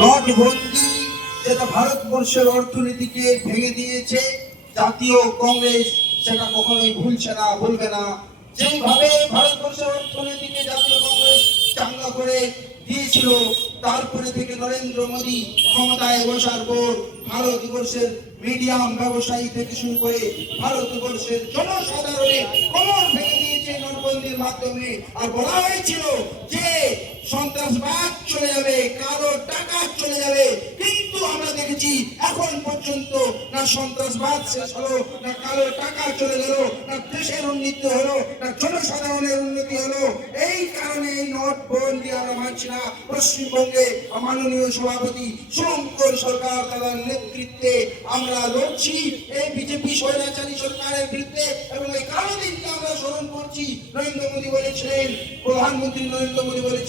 নোটবন্দি যেটা ভারতবর্ষের অর্থনীতিকে ভেঙে দিয়েছে, জাতীয় কংগ্রেস সেটা কখনোই ভুলছে না, ভুলবে না। যেভাবে ভারতবর্ষের অর্থনীতিকে জাতীয় কংগ্রেস চাঙ্গা করে দিয়েছিল, তারপরে থেকে নরেন্দ্র মোদী ক্ষমতায় বসার পর ভারতবর্ষের মিডিয়াম ব্যবসায়ী থেকে শুরু করে ভারতবর্ষের জনসাধারণের কোমর ভেঙে দিয়েছে নোটবন্দির মাধ্যমে। আর বলা হয়েছিল যে সন্ত্রাসবাদ চলে যাবে, কালো টাকা চলে যাবে, কিন্তু আমরা দেখেছি এখন পর্যন্ত না সন্ত্রাসবাদ শেষ হলো, না কালো টাকা চলে গেল, না দেশের উন্নতি হলো, না জনসাধারণের উন্নতি হলো। এই কারণে এই নোটবন্দি আমরা মানছি না। পশ্চিমবঙ্গে মাননীয় সভাপতি শঙ্কর সরকার তাদের নেতৃত্বে আমরা লড়ছি এই বিজেপি স্বৈরাচারী সরকারের বিরুদ্ধে, এবং এই কালো দিনকে আমরা স্মরণ করছি। নরেন্দ্র মোদী বলেছিলেন, प्रधानमंत्री नरेंद्र मोदी बोले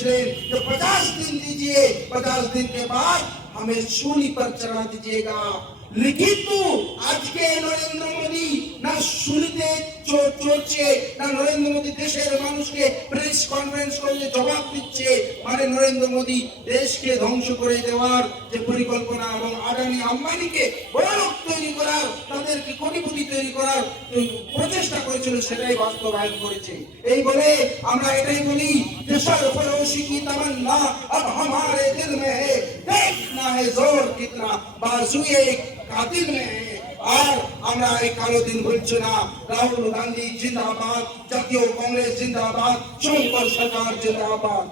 जो 50 दिन दीजिए, 50 दिन के बाद हमें सूली पर चढ़ा दीजिएगा। কিন্তু আজকে নরেন্দ্র মোদী না শুনিতে চড়ছে, না নরেন্দ্র মোদী দেশের মানুষকে প্রেস কনফারেন্স করে জবাব দিচ্ছে। মানে নরেন্দ্র মোদী দেশকে ধ্বংস করে দেওয়ার যে পরিকল্পনা এবং আদানি আম্বানিকে বড়লোক তৈরি করার, তাদেরকে কোটিপতি তৈরি করার প্রচেষ্টা করেছিল, সেটাই বাস্তবায়ন করেছে। এই বলে আমরা এটাই বলি যে সরফরোশি কি তমন্না अब हमारे दिल में है, देखना है जोर कितना बाजुए कातिल में है। আর আমরা এই কালো দিন ভুলছি না। রাহুল গান্ধী জিন্দাবাদ, জাতীয় কংগ্রেস জিন্দাবাদ, শঙ্কর সরকার জিন্দাবাদ।